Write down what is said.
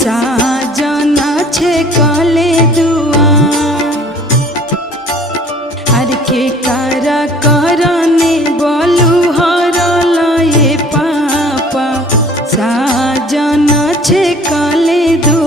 साजन छे कले दुआर आर के कारा करने बोलू हरल ये पापा साजन छे कले दुआर।